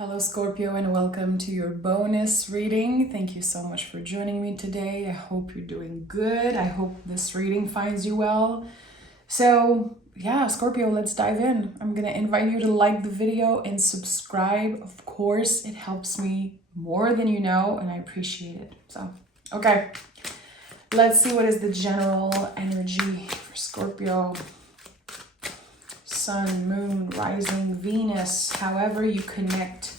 Hello, Scorpio, and welcome to your bonus reading. Thank you so much for joining me today. I hope you're doing good. I hope this reading finds you well. So, yeah, Scorpio, let's dive in. I'm going to invite you to like the video and subscribe. Of course, it helps me more than you know, and I appreciate it. So, okay, let's see what is the general energy for Scorpio. Sun, moon, rising, Venus, however you connect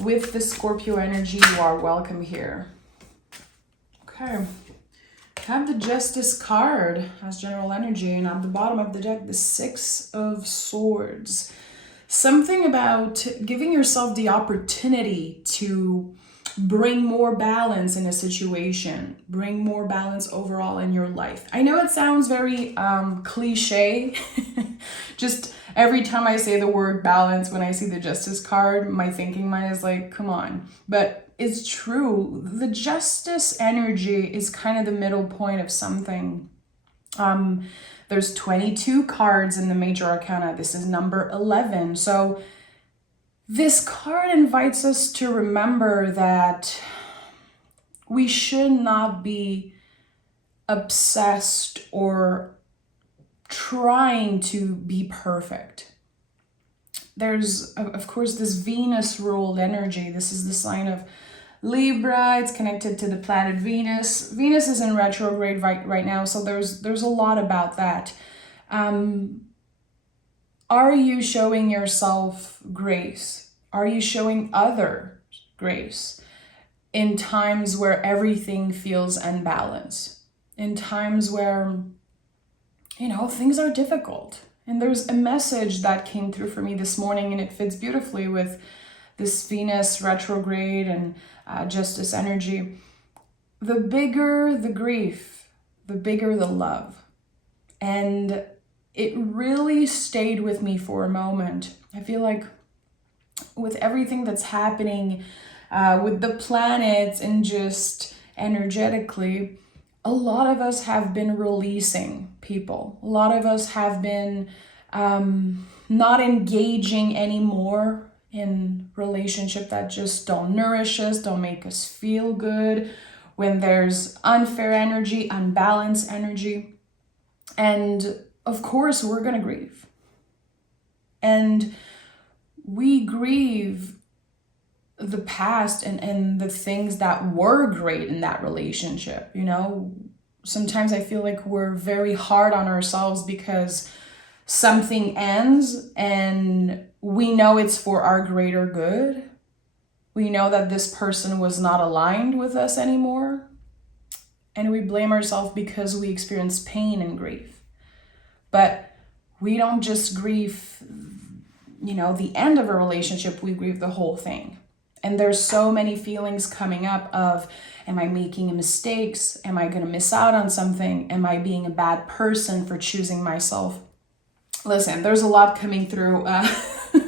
with the Scorpio energy, you are welcome here. Okay. Have the Justice card as general energy, and at the bottom of the deck, the Six of Swords. Something about giving yourself the opportunity to bring more balance in a situation, bring more balance overall in your life. I know it sounds very cliche. Just every time I say the word balance, when I see the Justice card, my thinking mind is like, come on. But it's true. The Justice energy is kind of the middle point of something. There's 22 cards in the major arcana. This is number 11. So this card invites us to remember that we should not be obsessed or trying to be perfect. There's, of course, this Venus ruled energy. This is the sign of Libra. It's connected to the planet Venus. Venus is in retrograde right now, so there's a lot about that. Are you showing yourself grace? Are you showing others grace in times where everything feels unbalanced? In times where, things are difficult. And there's a message that came through for me this morning, and it fits beautifully with this Venus retrograde and Justice energy. The bigger the grief, the bigger the love. And it really stayed with me for a moment. I feel like with everything that's happening with the planets and just energetically, a lot of us have been releasing people. A lot of us have been not engaging anymore in relationships that just don't nourish us, don't make us feel good, when there's unfair energy, unbalanced energy. And of course, we're going to grieve. And we grieve the past and the things that were great in that relationship. Sometimes I feel like we're very hard on ourselves because something ends and we know it's for our greater good. We know that this person was not aligned with us anymore. And we blame ourselves because we experience pain and grief. But we don't just grieve, the end of a relationship, we grieve the whole thing. And there's so many feelings coming up of, am I making mistakes? Am I going to miss out on something? Am I being a bad person for choosing myself? Listen, there's a lot coming through.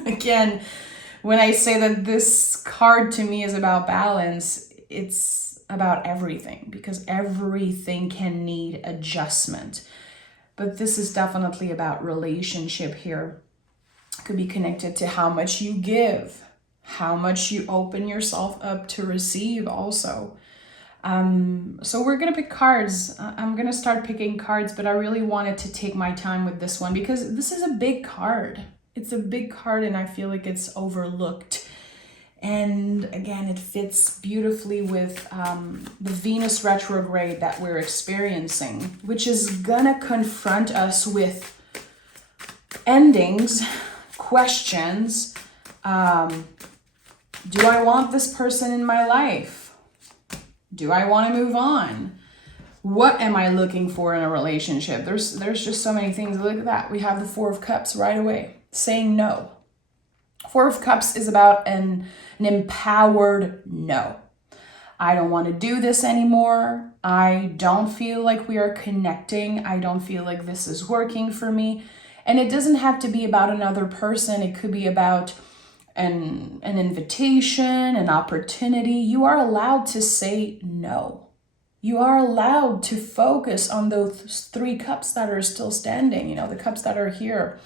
Again, when I say that this card to me is about balance, it's about everything, because everything can need adjustment. But this is definitely about relationship here. It could be connected to how much you give, how much you open yourself up to receive also. So we're going to pick cards. I'm going to start picking cards, but I really wanted to take my time with this one because this is a big card. It's a big card and I feel like it's overlooked. And again, it fits beautifully with the Venus retrograde that we're experiencing, which is gonna confront us with endings, questions. Do I want this person in my life? Do I want to move on? What am I looking for in a relationship? There's just so many things. Look at that. We have the Four of Cups right away, saying no. Four of Cups is about an empowered no. I don't want to do this anymore. I don't feel like we are connecting. I don't feel like this is working for me. And it doesn't have to be about another person. It could be about an invitation, an opportunity. You are allowed to say no. You are allowed to focus on those three cups that are still standing, the cups that are here.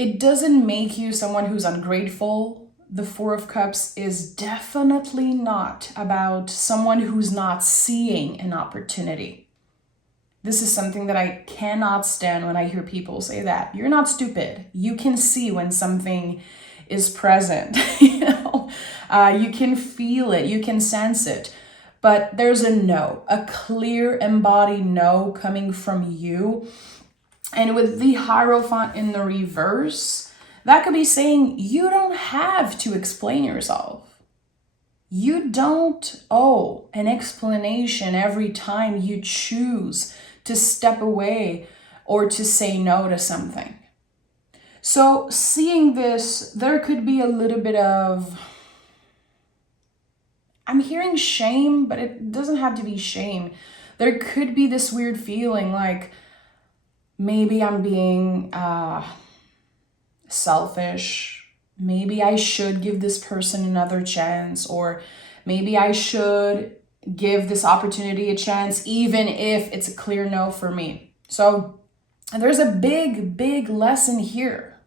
It doesn't make you someone who's ungrateful. The Four of Cups is definitely not about someone who's not seeing an opportunity. This is something that I cannot stand when I hear people say that. You're not stupid. You can see when something is present. You can feel it. You can sense it. But there's a no, a clear embodied no coming from you. And with the Hierophant in the reverse, that could be saying you don't have to explain yourself. You don't owe an explanation every time you choose to step away or to say no to something. So seeing this, there could be a little bit of, I'm hearing shame, but it doesn't have to be shame. There could be this weird feeling like maybe I'm being selfish. Maybe I should give this person another chance, or maybe I should give this opportunity a chance, even if it's a clear no for me. So there's a big lesson here.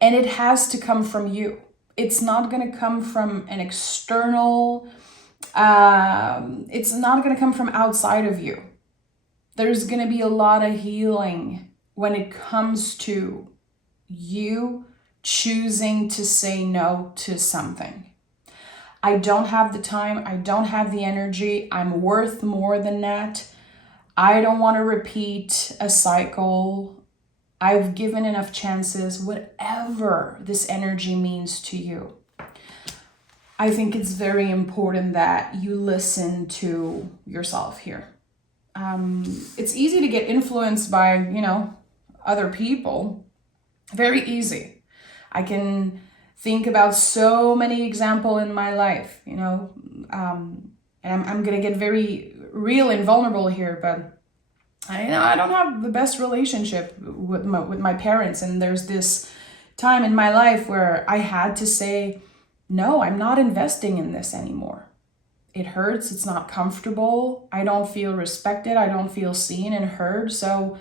And it has to come from you. It's not going to come from an external, it's not going to come from outside of you. There's going to be a lot of healing when it comes to you choosing to say no to something. I don't have the time. I don't have the energy. I'm worth more than that. I don't want to repeat a cycle. I've given enough chances, whatever this energy means to you. I think it's very important that you listen to yourself here. It's easy to get influenced by, other people. Very easy. I can think about so many examples in my life, and I'm going to get very real and vulnerable here, but I don't have the best relationship with my parents. And there's this time in my life where I had to say, no, I'm not investing in this anymore. It hurts. It's not comfortable. I don't feel respected. I don't feel seen and heard. So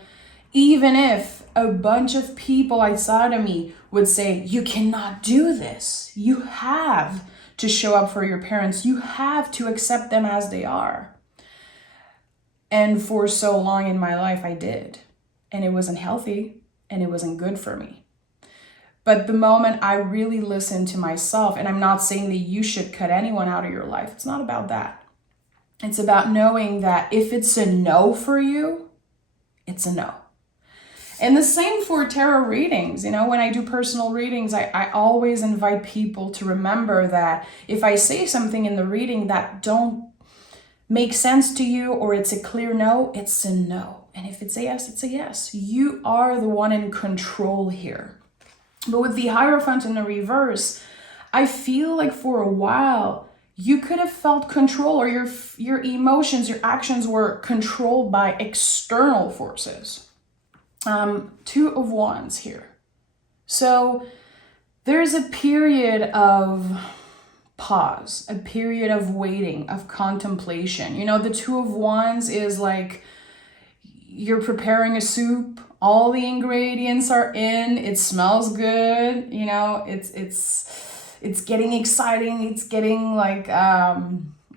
even if a bunch of people outside of me would say, you cannot do this, you have to show up for your parents, you have to accept them as they are. And for so long in my life, I did. And it wasn't healthy and it wasn't good for me. But the moment I really listened to myself, and I'm not saying that you should cut anyone out of your life. It's not about that. It's about knowing that if it's a no for you, it's a no. And the same for tarot readings. When I do personal readings, I always invite people to remember that if I say something in the reading that don't make sense to you, or it's a clear no, it's a no. And if it's a yes, it's a yes. You are the one in control here. But with the Hierophant in the reverse, I feel like for a while, you could have felt control, or your emotions, your actions were controlled by external forces. Two of Wands here. So there's a period of pause, a period of waiting, of contemplation. The Two of Wands is like you're preparing a soup, all the ingredients are in, it smells good, it's getting exciting, it's getting like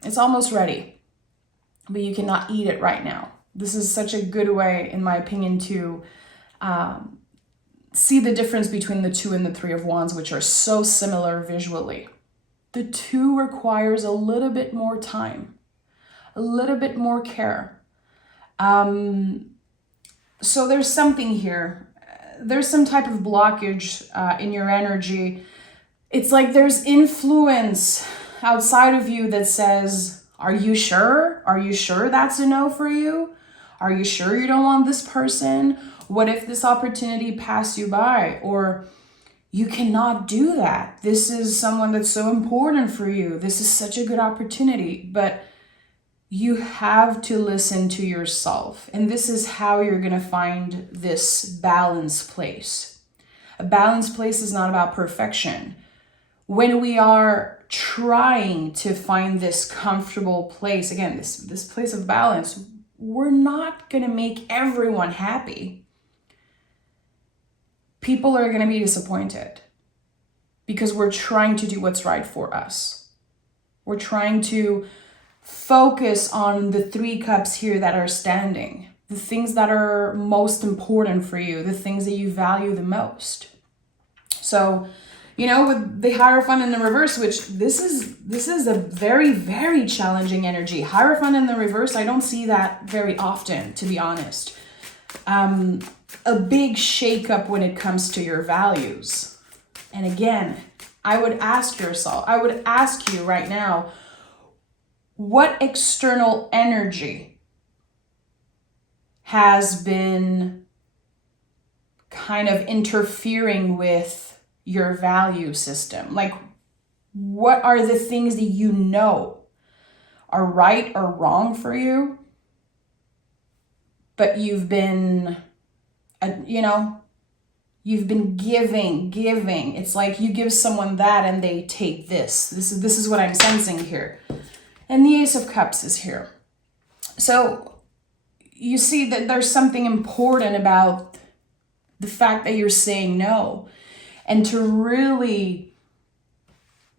it's almost ready, but you cannot eat it right now. This is such a good way, in my opinion, to see the difference between the Two and the Three of Wands, which are so similar visually. The Two requires a little bit more time, a little bit more care. So there's something here. There's some type of blockage in your energy. It's like there's influence outside of you that says, are you sure? Are you sure that's a no for you? Are you sure you don't want this person? What if this opportunity passed you by? Or you cannot do that. This is someone that's so important for you. This is such a good opportunity. But you have to listen to yourself. And this is how you're going to find this balanced place. A balanced place is not about perfection. When we are trying to find this comfortable place, again, this place of balance, we're not going to make everyone happy. people are going to be disappointed because we're trying to do what's right for us. We're trying to focus on the 3 cups here that are standing, the things that are most important for you, the things that you value the most. So, with the Hierophant in the reverse, which this is a very, very challenging energy. Hierophant in the reverse, I don't see that very often, to be honest. A big shakeup when it comes to your values. And again, I would ask you right now, what external energy has been kind of interfering with your value system? Like, what are the things that you know are right or wrong for you, but you've been, you've been giving. It's like you give someone that and they take this. This is what I'm sensing here. And the Ace of Cups is here. So you see that there's something important about the fact that you're saying no, and to really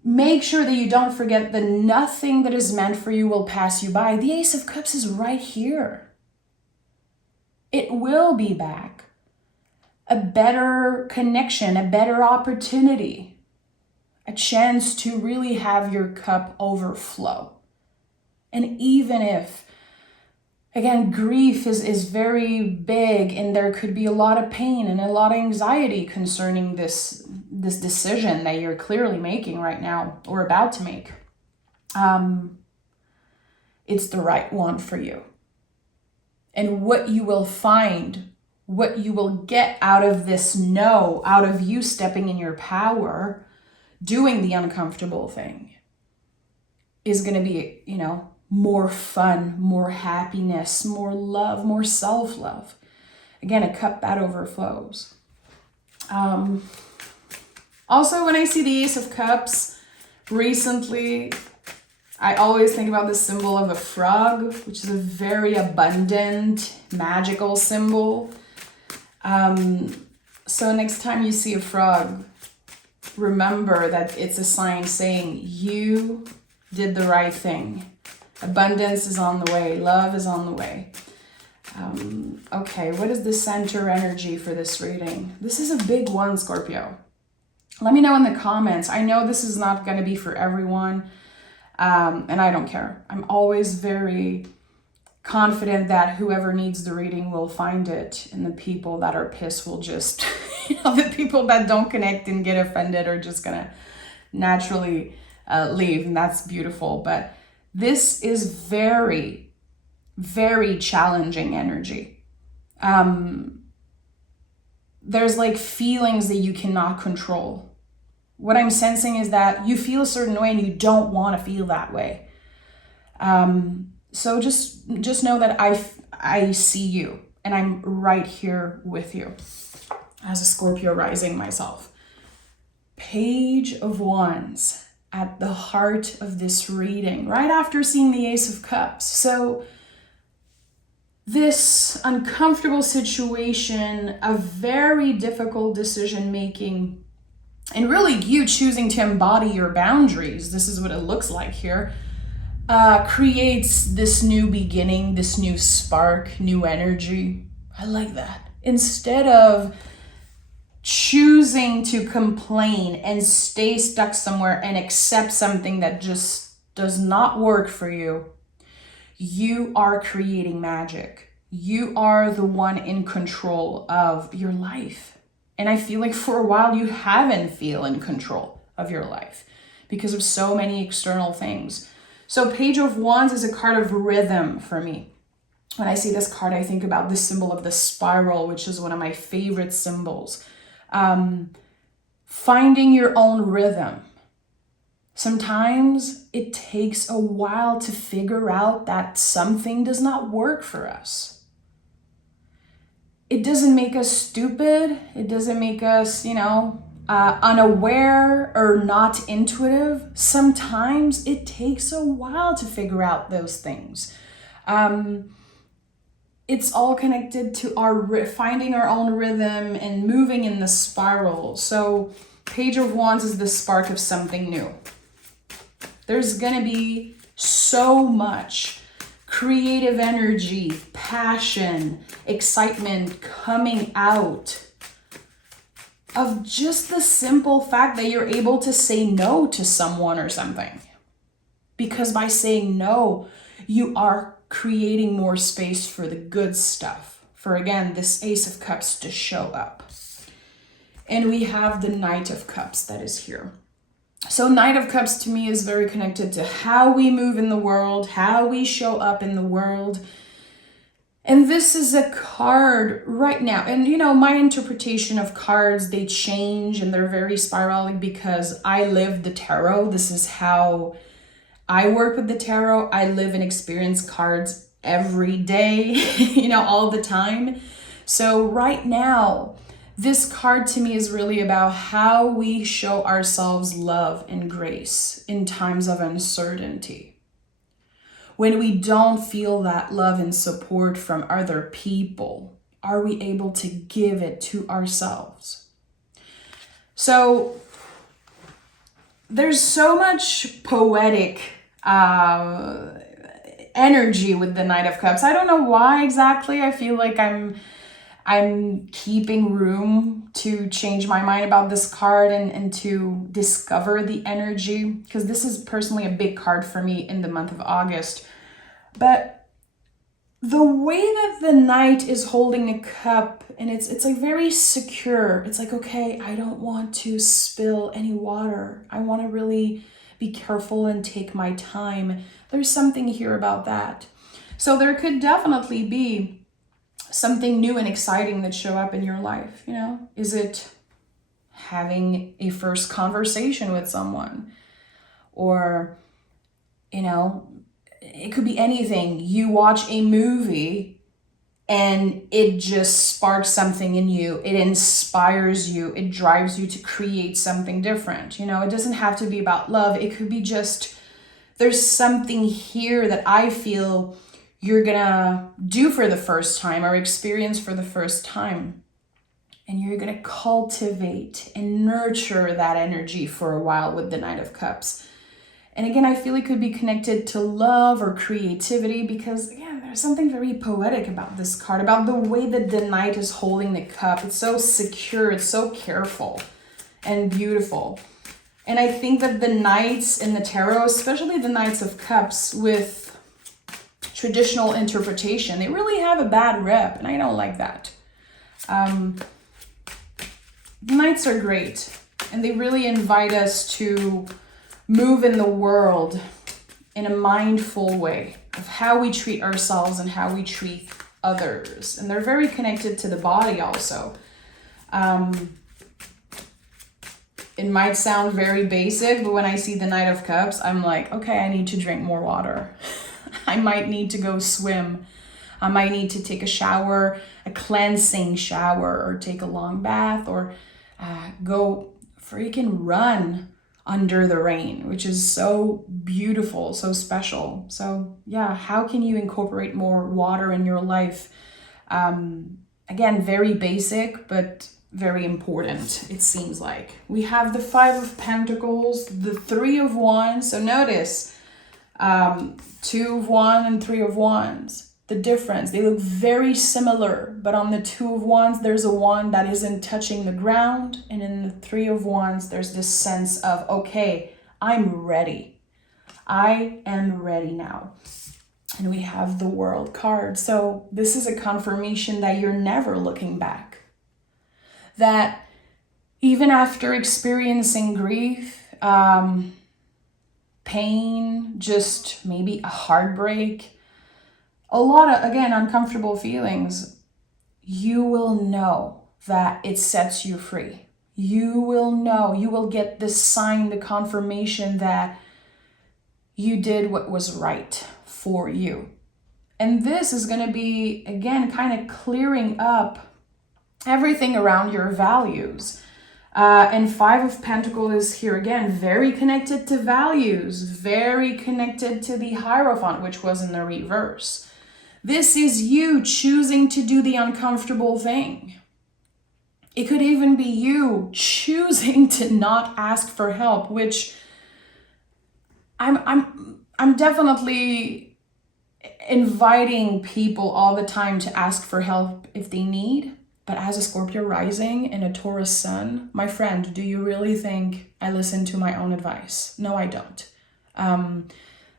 make sure that you don't forget that nothing that is meant for you will pass you by. The Ace of Cups is right here. It will be back. A better connection, a better opportunity, a chance to really have your cup overflow. And even if, again, grief is very big and there could be a lot of pain and a lot of anxiety concerning this decision that you're clearly making right now or about to make, it's the right one for you. And what you will find, what you will get out of this no, out of you stepping in your power, doing the uncomfortable thing, is going to be, more fun, more happiness, more love, more self-love. Again, a cup that overflows. Also, when I see the Ace of Cups recently, I always think about the symbol of a frog, which is a very abundant, magical symbol. So next time you see a frog, remember that it's a sign saying you did the right thing. Abundance is on the way. Love is on the way. Okay, what is the center energy for this reading? This is a big one, Scorpio. Let me know in the comments. I know this is not going to be for everyone, and I don't care. I'm always very confident that whoever needs the reading will find it, and the people that are pissed will just, the people that don't connect and get offended are just going to naturally leave, and that's beautiful. But this is very, very challenging energy. There's like feelings that you cannot control. What I'm sensing is that you feel a certain way and you don't want to feel that way. So just know that I see you and I'm right here with you as a Scorpio rising myself. Page of Wands at the heart of this reading, right after seeing the Ace of Cups. So this uncomfortable situation, a very difficult decision making, and really you choosing to embody your boundaries, this is what it looks like here, creates this new beginning, this new spark, new energy. I like that. Instead of choosing to complain and stay stuck somewhere and accept something that just does not work for you, you are creating magic. You are the one in control of your life. And I feel like for a while you haven't feel in control of your life because of so many external things. So Page of Wands is a card of rhythm for me. When I see this card, I think about the symbol of the spiral, which is one of my favorite symbols. Finding your own rhythm. Sometimes it takes a while to figure out that something does not work for us. It doesn't make us stupid. It doesn't make us, unaware or not intuitive. Sometimes it takes a while to figure out those things. it's all connected to our finding our own rhythm and moving in the spiral. So Page of Wands is the spark of something new. There's gonna be so much creative energy, passion, excitement coming out of just the simple fact that you're able to say no to someone or something. Because by saying no, you are creating more space for the good stuff. For again, this Ace of Cups to show up. And we have the Knight of Cups that is here. So Knight of Cups to me is very connected to how we move in the world, how we show up in the world. And this is a card right now. And you know, my interpretation of cards, they change and they're very spiralic because I live the tarot. This is how I work with the tarot. I live and experience cards every day, you know, all the time. So right now, this card to me is really about how we show ourselves love and grace in times of uncertainty. When we don't feel that love and support from other people, are we able to give it to ourselves? So there's so much poetic energy with the Knight of Cups. I don't know why exactly. I feel like I'm keeping room to change my mind about this card and to discover the energy, because this is personally a big card for me in the month of August. But the way that the Knight is holding a cup, and it's like very secure. It's like, okay, I don't want to spill any water. I want to really be careful and take my time. There's something here about that. So there could definitely be something new and exciting that show up in your life, you know? Is it having a first conversation with someone? Or, you know, it could be anything. You watch a movie and it just sparks something in you. It inspires you. It drives you to create something different. You know, it doesn't have to be about love. It could be just, there's something here that I feel you're gonna do for the first time or experience for the first time. And you're gonna cultivate and nurture that energy for a while with the Knight of Cups. And again, I feel it could be connected to love or creativity because, again, there's something very poetic about this card, about the way that the Knight is holding the cup. It's so secure, it's so careful and beautiful. And I think that the Knights in the tarot, especially the Knights of Cups with traditional interpretation, they really have a bad rep, and I don't like that. Knights are great, and they really invite us to move in the world in a mindful way of how we treat ourselves and how we treat others. And they're very connected to the body also. It might sound very basic, but when I see the Knight of Cups, I'm like, okay, I need to drink more water. I might need to go swim. I might need to take a shower, a cleansing shower, or take a long bath, or go freaking run under the rain, which is so beautiful, so special. So yeah, how can you incorporate more water in your life? Again, very basic, but very important, it seems like. We have the Five of Pentacles, the Three of Wands. So notice, Two of Wands and Three of Wands. The difference, they look very similar, but on the Two of Wands, there's a wand that isn't touching the ground. And in the Three of Wands, there's this sense of, okay, I'm ready. I am ready now. And we have the World card. So this is a confirmation that you're never looking back. That even after experiencing grief, pain, just maybe a heartbreak, a lot of, again, uncomfortable feelings, you will know that it sets you free. You will know, you will get the sign, the confirmation that you did what was right for you. And this is going to be, again, kind of clearing up everything around your values. And Five of Pentacles is here again, very connected to values, very connected to the Hierophant, which was in the reverse. This is you choosing to do the uncomfortable thing. It could even be you choosing to not ask for help, which I'm definitely inviting people all the time to ask for help if they need. But as a Scorpio rising and a Taurus sun, my friend, do you really think I listen to my own advice? No, I don't.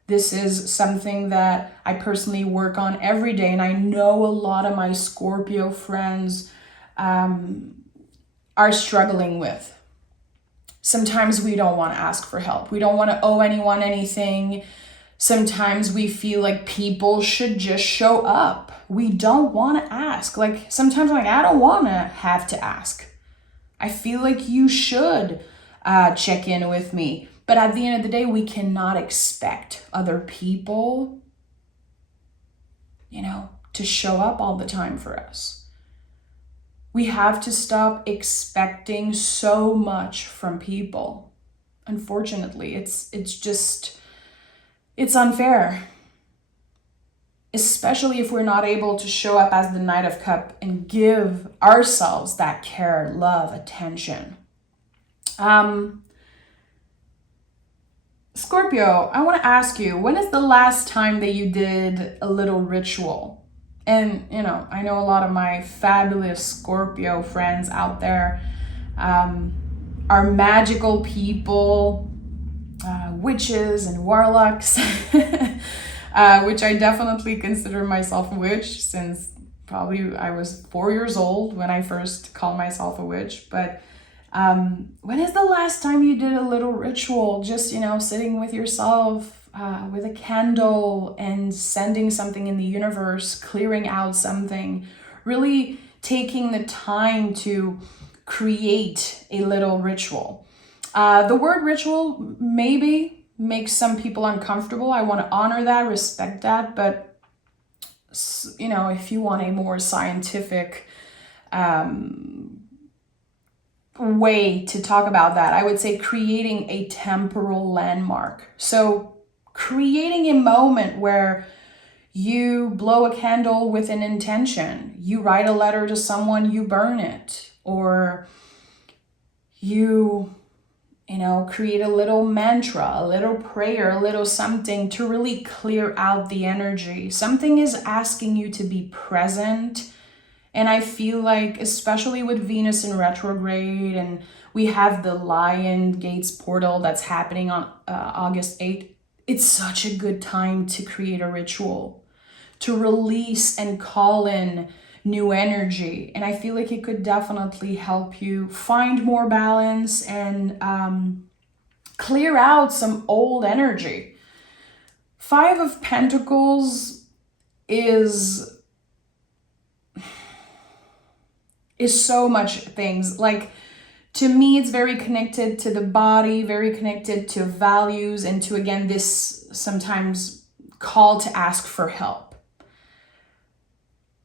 This is something that I personally work on every day, and I know a lot of my Scorpio friends are struggling with. Sometimes we don't want to ask for help. We don't want to owe anyone anything. Sometimes we feel like people should just show up. We don't want to ask. Like sometimes I'm like, I don't want to have to ask. I feel like you should check in with me. But at the end of the day, we cannot expect other people, to show up all the time for us. We have to stop expecting so much from people. Unfortunately, it's unfair. Especially if we're not able to show up as the Knight of Cups and give ourselves that care, love, attention. Scorpio, I want to ask you, when is the last time that you did a little ritual? And, I know a lot of my fabulous Scorpio friends out there are magical people, witches and warlocks, which I definitely consider myself a witch since probably I was 4 years old when I first called myself a witch. But when is the last time you did a little ritual, just, sitting with yourself, with a candle and sending something in the universe, clearing out something, really taking the time to create a little ritual. The word ritual maybe makes some people uncomfortable. I want to honor that, respect that. But, if you want a more scientific way to talk about that, I would say creating a temporal landmark. So creating a moment where you blow a candle with an intention, you write a letter to someone, you burn it, or you create a little mantra, a little prayer, a little something to really clear out the energy. Something is asking you to be present. And I feel like, especially with Venus in retrograde, and we have the Lion Gates portal that's happening on August 8th, it's such a good time to create a ritual, to release and call in new energy. And I feel like it could definitely help you find more balance and clear out some old energy. 5 of Pentacles is so much things. Like, to me, it's very connected to the body, very connected to values, and to, again, this sometimes call to ask for help.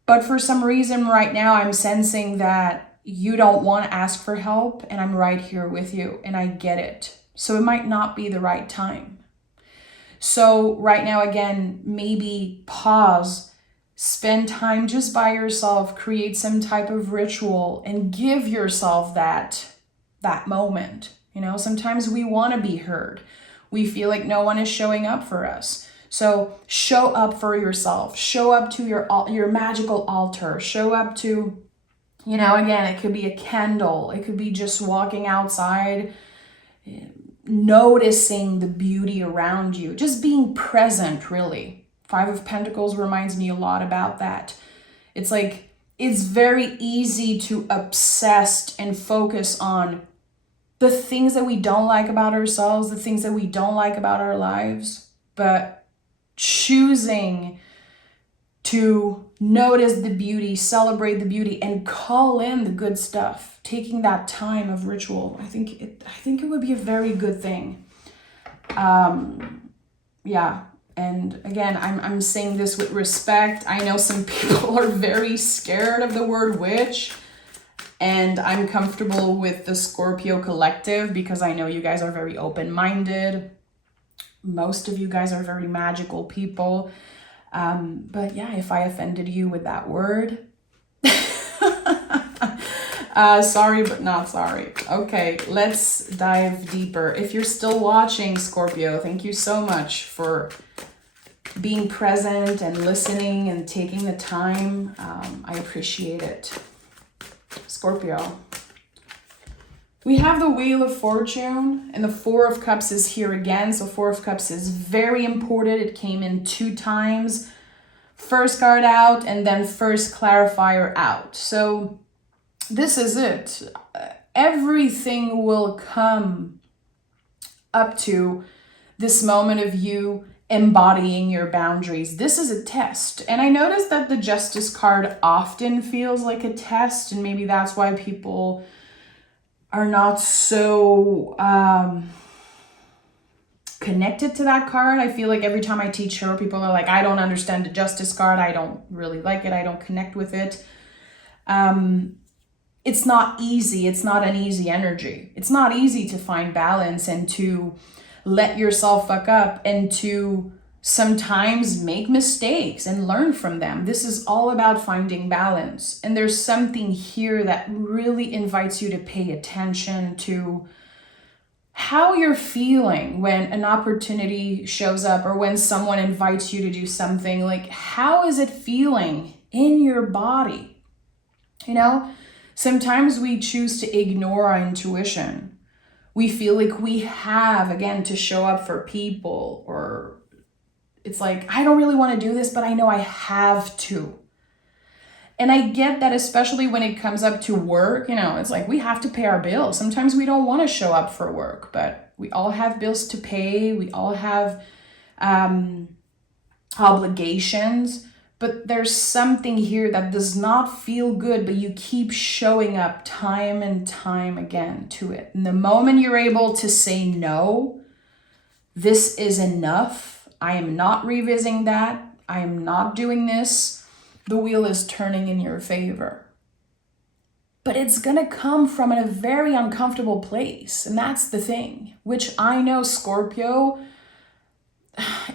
But for some reason right now, I'm sensing that you don't want to ask for help, and I'm right here with you, and I get it. So it might not be the right time. So right now, again, maybe pause, spend time just by yourself, create some type of ritual, and give yourself that moment. Sometimes we want to be heard. We feel like no one is showing up for us. So show up for yourself. Show up to your magical altar. Show up to, again, it could be a candle. It could be just walking outside, noticing the beauty around you, just being present, really. 5 of Pentacles reminds me a lot about that. It's like, it's very easy to obsess and focus on the things that we don't like about ourselves, the things that we don't like about our lives, but choosing to notice the beauty, celebrate the beauty, and call in the good stuff, taking that time of ritual, I think it would be a very good thing. Yeah. And again, I'm saying this with respect. I know some people are very scared of the word witch, and I'm comfortable with the Scorpio collective because I know you guys are very open-minded. Most of you guys are very magical people. But yeah, if I offended you with that word, sorry, but not sorry. Okay, let's dive deeper. If you're still watching, Scorpio, thank you so much for being present and listening and taking the time. I appreciate it. Scorpio. We have the Wheel of Fortune, and the Four of Cups is here again. So Four of Cups is very important. It came in 2 times. First card out, and then first clarifier out. So this is it. Everything will come up to this moment of you embodying your boundaries. This is a test. And I noticed that the Justice card often feels like a test, and maybe that's why people are not so connected to that card. I feel like every time I teach tarot, people are like, I don't understand the Justice card. I don't really like it. I don't connect with it. It's not easy. It's not an easy energy. It's not easy to find balance and to let yourself fuck up and to sometimes make mistakes and learn from them. This is all about finding balance. And there's something here that really invites you to pay attention to how you're feeling when an opportunity shows up or when someone invites you to do something. Like, how is it feeling in your body? You know, sometimes we choose to ignore our intuition. We feel like we have, again, to show up for people, or it's like, I don't really want to do this, but I know I have to. And I get that, especially when it comes up to work, you know, it's like we have to pay our bills. Sometimes we don't want to show up for work, but we all have bills to pay. We all have obligations. But there's something here that does not feel good, but you keep showing up time and time again to it. And the moment you're able to say no, this is enough. I am not revisiting that. I am not doing this. The wheel is turning in your favor. But it's going to come from a very uncomfortable place. And that's the thing, which I know, Scorpio,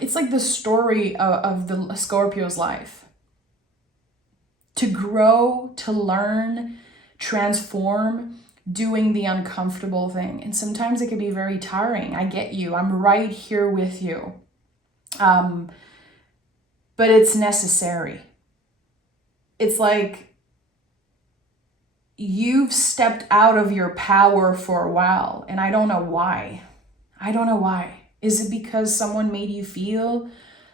it's like the story of the Scorpio's life. To grow, to learn, transform, doing the uncomfortable thing. And sometimes it can be very tiring. I get you. I'm right here with you. But it's necessary. It's like you've stepped out of your power for a while, and I don't know why. I don't know why. Is it because someone made you feel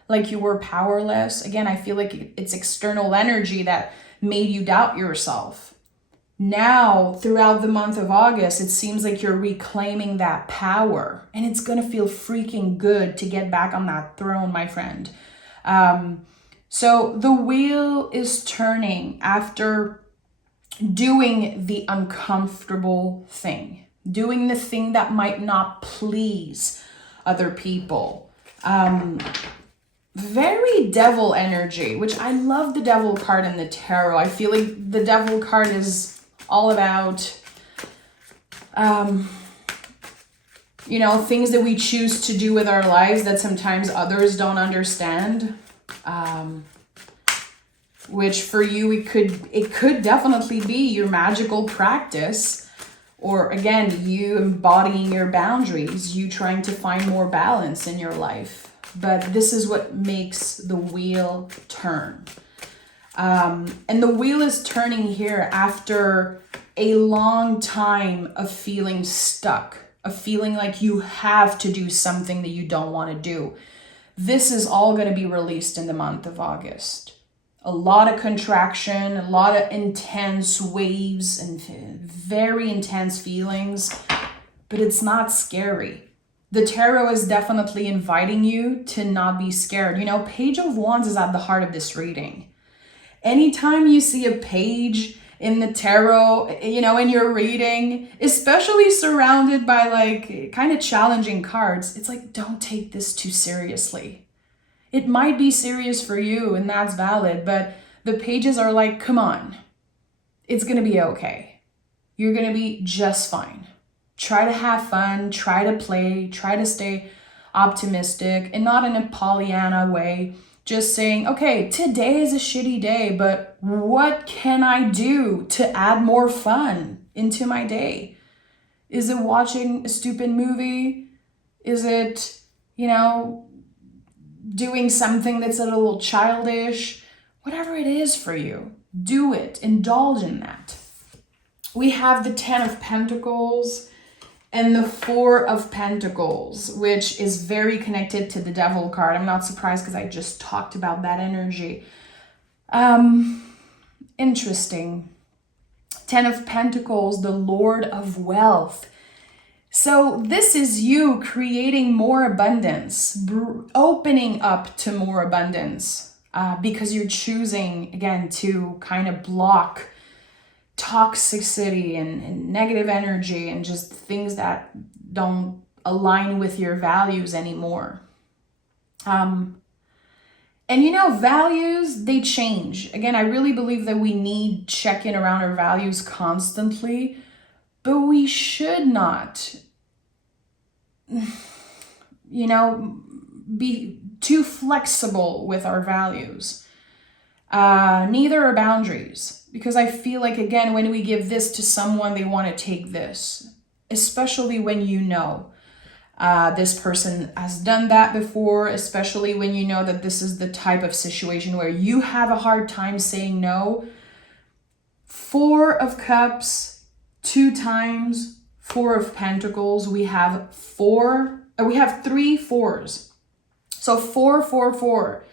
like you were powerless? Again, I feel like it's external energy that made you doubt yourself. Now, throughout the month of August, it seems like you're reclaiming that power, and it's going to feel freaking good to get back on that throne, my friend. So the wheel is turning after doing the uncomfortable thing, doing the thing that might not please other people. Very devil energy, which I love the devil card in the tarot. I feel like the devil card is all about, you know, things that we choose to do with our lives that sometimes others don't understand. Which for you, it could definitely be your magical practice, or again, you embodying your boundaries, you trying to find more balance in your life. But this is what makes the wheel turn. And the wheel is turning here after a long time of feeling stuck, of feeling like you have to do something that you don't want to do. This is all going to be released in the month of August. A lot of contraction, a lot of intense waves and very intense feelings, but it's not scary. The tarot is definitely inviting you to not be scared. You know, Page of Wands is at the heart of this reading. Anytime you see a page in the tarot, you know, in your reading, especially surrounded by like kind of challenging cards, it's like, don't take this too seriously. It might be serious for you, and that's valid, but the pages are like, come on, it's going to be okay. You're going to be just fine. Try to have fun, try to play, try to stay optimistic, and not in a Pollyanna way. Just saying, okay, today is a shitty day, but what can I do to add more fun into my day? Is it watching a stupid movie? Is it, doing something that's a little childish? Whatever it is for you, do it. Indulge in that. We have the 10 of Pentacles and the 4 of Pentacles, which is very connected to the Devil card. I'm not surprised because I just talked about that energy. Interesting. 10 of Pentacles, the Lord of Wealth. So this is you creating more abundance, opening up to more abundance, because you're choosing, again, to kind of block toxicity and negative energy and just things that don't align with your values anymore. And values, they change. Again, I really believe that we need check-in around our values constantly, but we should not, be too flexible with our values. Neither are boundaries. Because I feel like, again, when we give this to someone, they want to take this. Especially when this person has done that before. Especially when you know that this is the type of situation where you have a hard time saying no. 4 of Cups, 2 times, 4 of Pentacles. We have 3 fours. So 4, 4, 4.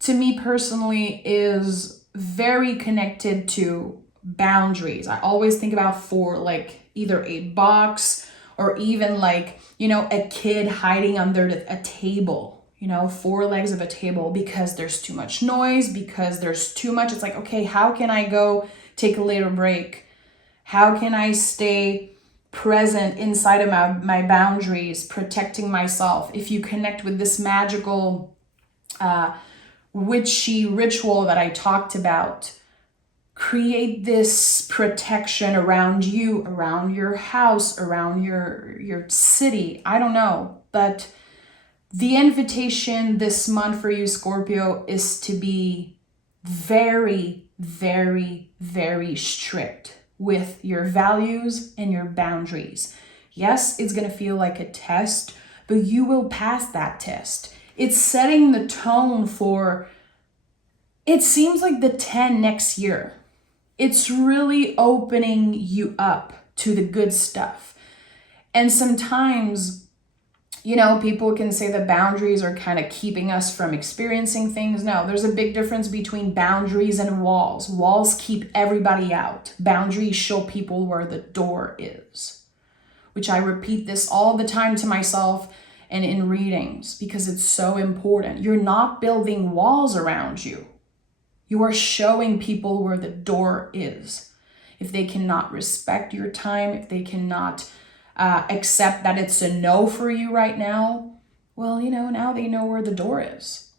To me personally is very connected to boundaries. I always think about 4 like either a box or even like, a kid hiding under a table, 4 legs of a table because there's too much noise, because there's too much. It's like, okay, how can I go take a little break? How can I stay present inside of my boundaries, protecting myself? If you connect with this magical witchy ritual that I talked about, create this protection around you, around your house, around your city. I don't know, but the invitation this month for you, Scorpio, is to be very, very, very strict with your values and your boundaries. Yes, it's going to feel like a test, but you will pass that test. It's setting the tone for, it seems like the 10 next year. It's really opening you up to the good stuff. And sometimes, people can say that boundaries are kind of keeping us from experiencing things. No, there's a big difference between boundaries and walls. Walls keep everybody out. Boundaries show people where the door is, which I repeat this all the time to myself and in readings because it's so important. You're not building walls around you. You are showing people where the door is. If they cannot respect your time, if they cannot accept that it's a no for you right now, well, now they know where the door is.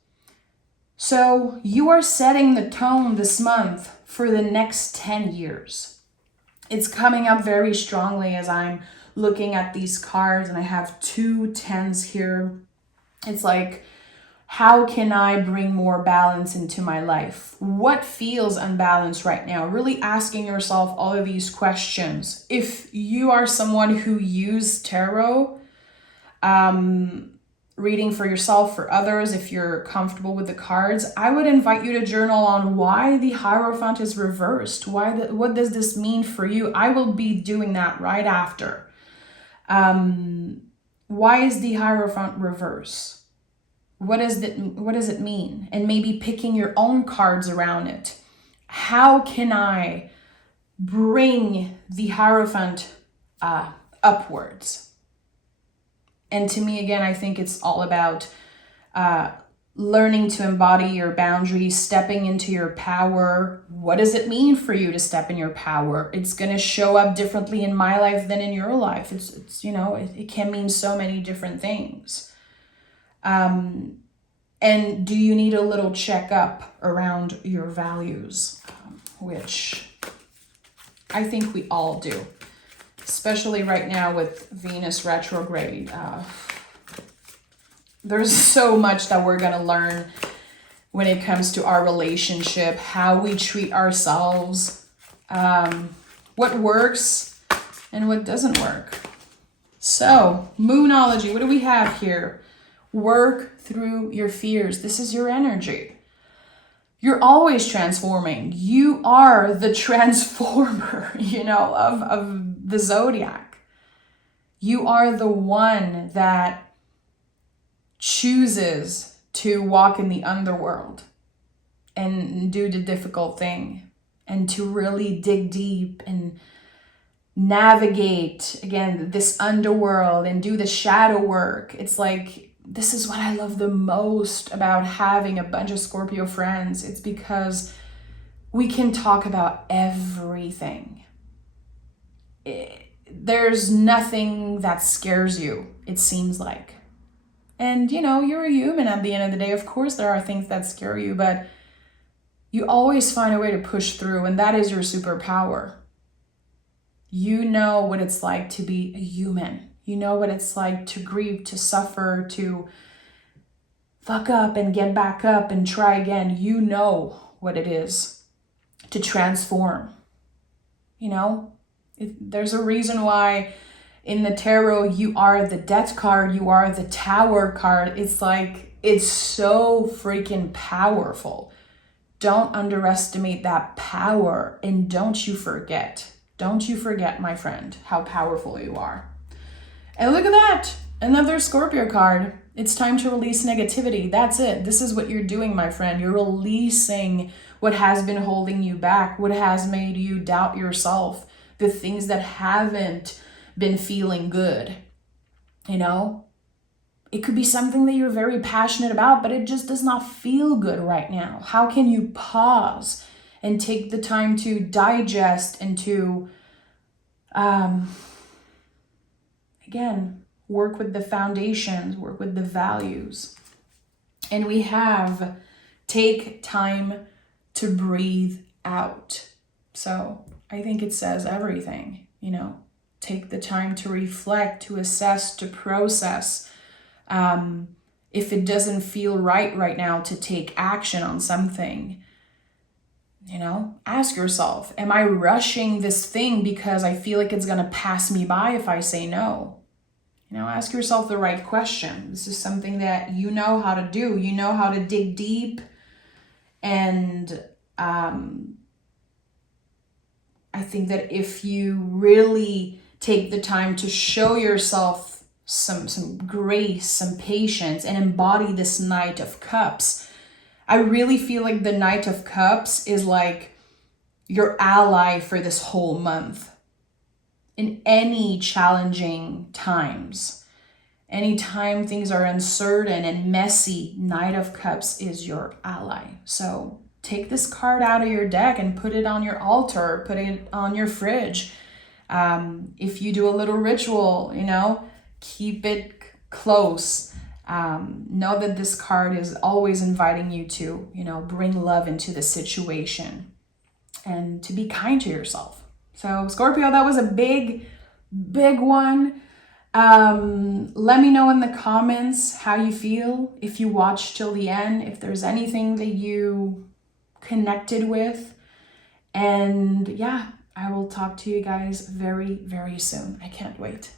So you are setting the tone this month for the next 10 years. It's coming up very strongly as I'm looking at these cards, and I have 2 10s here. It's like, how can I bring more balance into my life? What feels unbalanced right now? Really asking yourself all of these questions. If you are someone who uses tarot, reading for yourself, for others, if you're comfortable with the cards, I would invite you to journal on why the Hierophant is reversed. What does this mean for you? I will be doing that right after. Why is the Hierophant reverse? What does it mean? And maybe picking your own cards around it. How can I bring the Hierophant upwards? And to me, again, I think it's all about learning to embody your boundaries, stepping into your power. What does it mean for you to step in your power? It's going to show up differently in my life than in your life. It can mean so many different things. And do you need a little checkup around your values? Which I think we all do, especially right now with Venus retrograde. There's so much that we're going to learn when it comes to our relationship, how we treat ourselves, what works and what doesn't work. So, Moonology, what do we have here? Work through your fears. This is your energy. You're always transforming. You are the transformer, of the zodiac. You are the one that chooses to walk in the underworld and do the difficult thing and to really dig deep and navigate, again, this underworld and do the shadow work. It's like, this is what I love the most about having a bunch of Scorpio friends. It's because we can talk about everything. There's nothing that scares you, it seems like. And, you're a human at the end of the day. Of course, there are things that scare you, but you always find a way to push through, and that is your superpower. You know what it's like to be a human. You know what it's like to grieve, to suffer, to fuck up and get back up and try again. You know what it is to transform. There's a reason why in the tarot you are the Death card, you are the Tower card. It's like, it's so freaking powerful. Don't underestimate that power, and don't you forget, my friend, how powerful you are. And look at that, another Scorpio card. It's time to release negativity. That's it. This is what you're doing, my friend. You're releasing what has been holding you back, what has made you doubt yourself, the things that haven't been feeling good. It could be something that you're very passionate about, but it just does not feel good right now. How can you pause and take the time to digest and to, again, work with the foundations, work with the values? And we have take time to breathe out. So I think it says everything, take the time to reflect, to assess, to process. If it doesn't feel right now, to take action on something, ask yourself, am I rushing this thing because I feel like it's going to pass me by if I say no? Ask yourself the right question. This is something that you know how to do. You know how to dig deep. And I think that if you really take the time to show yourself some grace, some patience, and embody this Knight of Cups, I really feel like the Knight of Cups is like your ally for this whole month. In any challenging times, anytime things are uncertain and messy, Knight of Cups is your ally. So take this card out of your deck and put it on your altar, put it on your fridge. If you do a little ritual, keep it close. Know that this card is always inviting you to, bring love into the situation and to be kind to yourself. So Scorpio, that was a big one. Let me know in the comments how you feel, if you watched till the end, if there's anything that you connected with. And yeah, I will talk to you guys very, very soon. I can't wait.